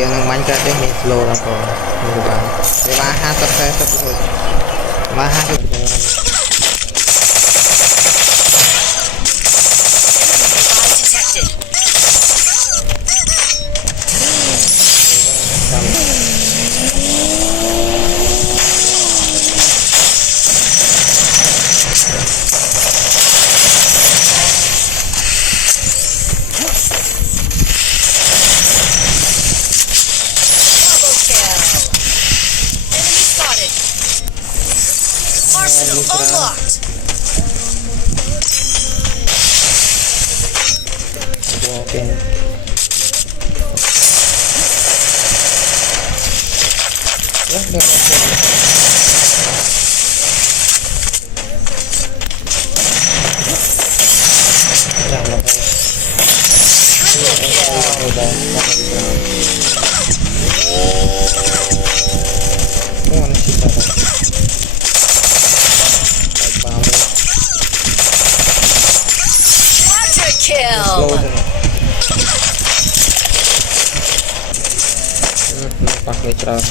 kia nó bánh cả đấy mình slow là còn nhiều bạn để ba hai tập xe tập rồi ba hai tập Arsenal unlocked. ok rất được làm là Quadra kill. pakai cerah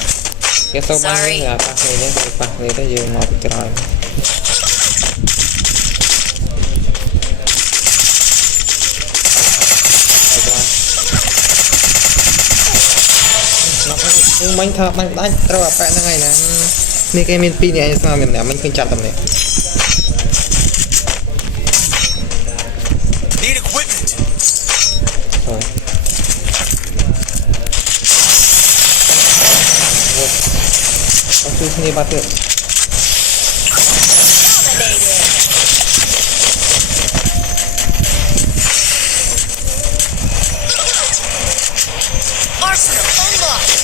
kita banyak ya pakai itu juga mau cerah bánh thợ bánh đánh trâu à bạn này nè mi cái min pin này sao mình mình không chặt tầm này rồi có chút nghe bắt được Arsenal unlocked.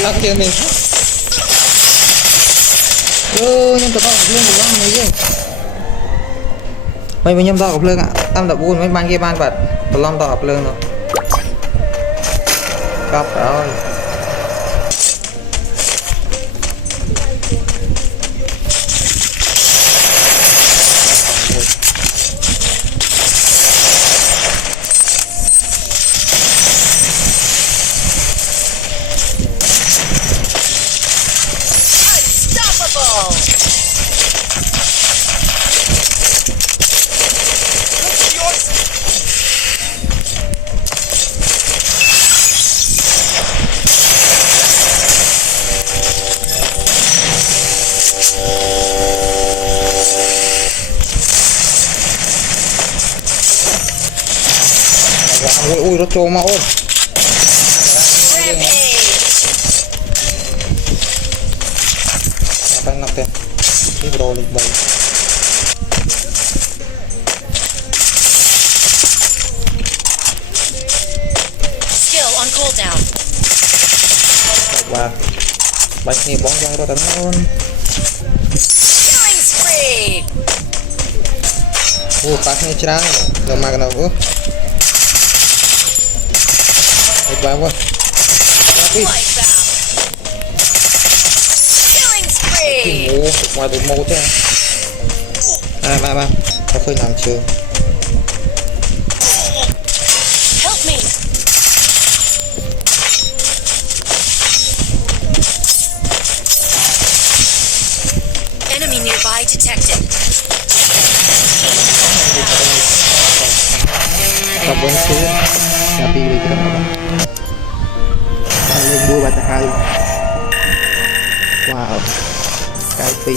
lắc kia mình nhưng tụi con lương của nó mấy gì mấy nhâm to của lương ạ tam đập buôn mấy ban kia ban vật tụi lon to của lương rồi cặp rồi ui nó trâu máu đang nằm đây cái đồ lịch bày Skill on cooldown. và bánh này bóng răng ra tấn luôn Killing spree. pas này cerang rồi mà cái nào bawah tapi Killing spree. ngoài được một thế ba có khơi làm chưa Help me. Enemy nearby detected. Kabung sih tapi kira lên mua bà ta wow cái